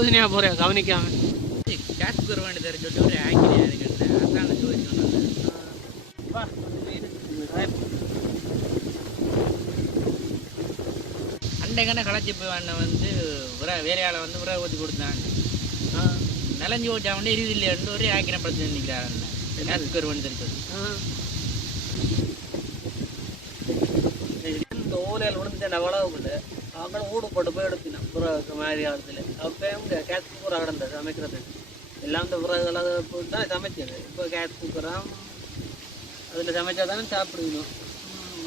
யோசனையாக போகிறேன் கவனிக்காமல். கேஸ் குக்கர் வேண்டி தெரிஞ்சு ஒரு ஆங்கிலியாக இருக்குன்னு அதான் யோசிச்சு அண்டைக்கான களைச்சி போய் வந்து வேலையால் வந்து உரை ஊற்றி கொடுத்தாங்க. நிலஞ்சி ஓட்டா வந்து எரியுது இல்லையான்னு ஒரே ஆக்கிரம் படுத்து நிற்கிறார் கேஸ் குக்கர் வேண்டி தெரிஞ்சது. இந்த ஓலையில் விழுந்துட்டு அவ்வளவுக்குள்ள அவங்கள ஊடு போட்டு போய் எடுத்தினோம் புறக்கு மாதிரி காலத்தில். அப்போயும் கேஸ் குக்கராக கிடந்தது சமைக்கிறதுக்கு எல்லாம் இந்த புறகளை போட்டு தான் சமைச்சது. இப்போ கேஸ் குக்கராக அதில் சமைச்சா தானே சாப்பிடுக்கணும்.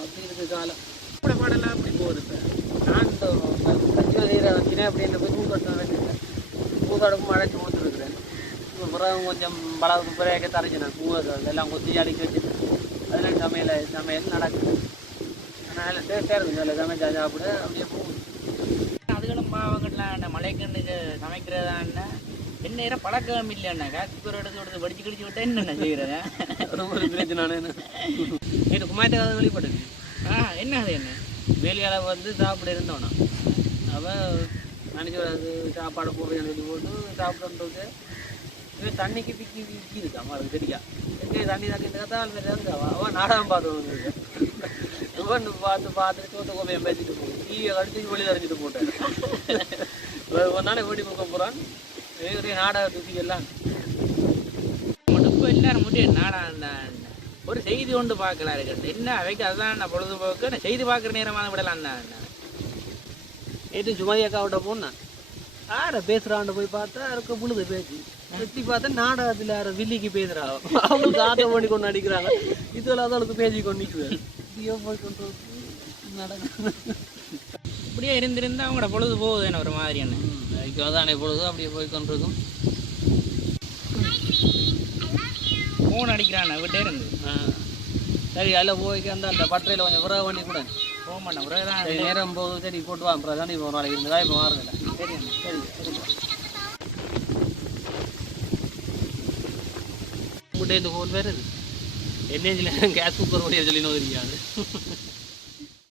அப்படி இருக்குது காலம். இப்படி பாடலாம் அப்படி போகுது. இப்போ நான் இந்த வச்சுனா அப்படி என்ன போய் பூக்கட்டு வச்சுருக்கேன். பூக்கடுப்பும் அடைச்சி கொடுத்துருக்குறேன். இப்போ புறம் கொஞ்சம் பழகுக்கு பிறகு தரைச்சினேன். பூவை எல்லாம் கொத்தி அடிக்க வச்சுட்டு அதில் சமையல் நடக்குது. அதனால டேஸ்ட்டாக இருக்குது. அதில் சமைச்சா சாப்பிட அப்படியே போகுது. அதுகளும் பாவங்கள்லாம் மழைக்கண்ணுக்கு சமைக்கிறதான்னா என்ன நேரம் பழக்கம் இல்லைண்ணா. கேஸ் குக்கர் எடுத்து வடிச்சு கடிச்சு விட்டா என்னென்ன செய்கிறேன் ஒரு பிரச்சனை. இது குமாயத்துக்காக வெளிப்படுது. என்ன அது என்ன வேலையால் வந்து சாப்பிட இருந்தோன்னா அவள் நினச்சி அது சாப்பாடை போடுறேன்னு சொல்லி போட்டு சாப்பிட்றது இவன் தண்ணிக்கு விற்கிது. அம்மா அதுக்கு தெரியா எங்கே தண்ணி தண்ணிட்டு அவன் நாடகம் பார்த்து வந்துருக்கு. இவன் பார்த்துட்டு சோத்த கோப்பையை பேசிட்டு போகும். டிவியை கடிச்சு வெளியில் அறிஞ்சிட்டு போட்டேன். ஒரு நாளை ஓடி போக போகிறான். பெரிய நாடக தூக்கி எல்லாம் இப்போ எல்லாரும் முடியும் நாடகம் தான். ஒரு செய்தி கொண்டு பார்க்கலாம் இருக்கட்டும். என்ன அவைக்கு அதுதான் நான் பொழுதுபோக்கு. நான் செய்தி பார்க்குற நேரமாக விடலாம் தான். எது சுமதியாக்காவிட்ட போனேன். யாரை பேசுகிறான்னு போய் பார்த்தா இருக்க பொழுது பேச்சு சுற்றி பார்த்தா நாடகத்தில் யாரை வில்லிக்கு பேசுகிறாங்க. அவங்களுக்கு ஆட்டோ பண்ணி கொண்டு அடிக்கிறாங்க. இதில் அவளுக்கு பேசி கொண்டு நிற்குவேன். இப்படியோ போய் கொண்டு நடக்கும். இப்படியே இருந்திருந்தால் அவங்களோட பொழுது போகுது என்ன ஒரு மாதிரி என்ன அதுக்கு அதானே பொழுது அப்படியே போய் கொண்டிருக்கும். ஃபோன் அடிக்கிறான் விட்டே இருந்து. சரி அதில் போய்க்கு அந்த பட்டறையில் கொஞ்சம் உறவு பண்ணி கூட போக மாட்டேன். உறவு தான் நேரம் போகுது. சரி போட்டு வா. அப்புறம் தானே இப்போ ஒரு நாளைக்கு இருந்ததா இப்போ மாறுதில்லை. சரி சரி சரி உங்கள்கிட்ட இந்த ஃபோன் வேறு என்னேஜில் கேஸ் குக்கர் ஓடிய சொல்லி நோதிரியாது.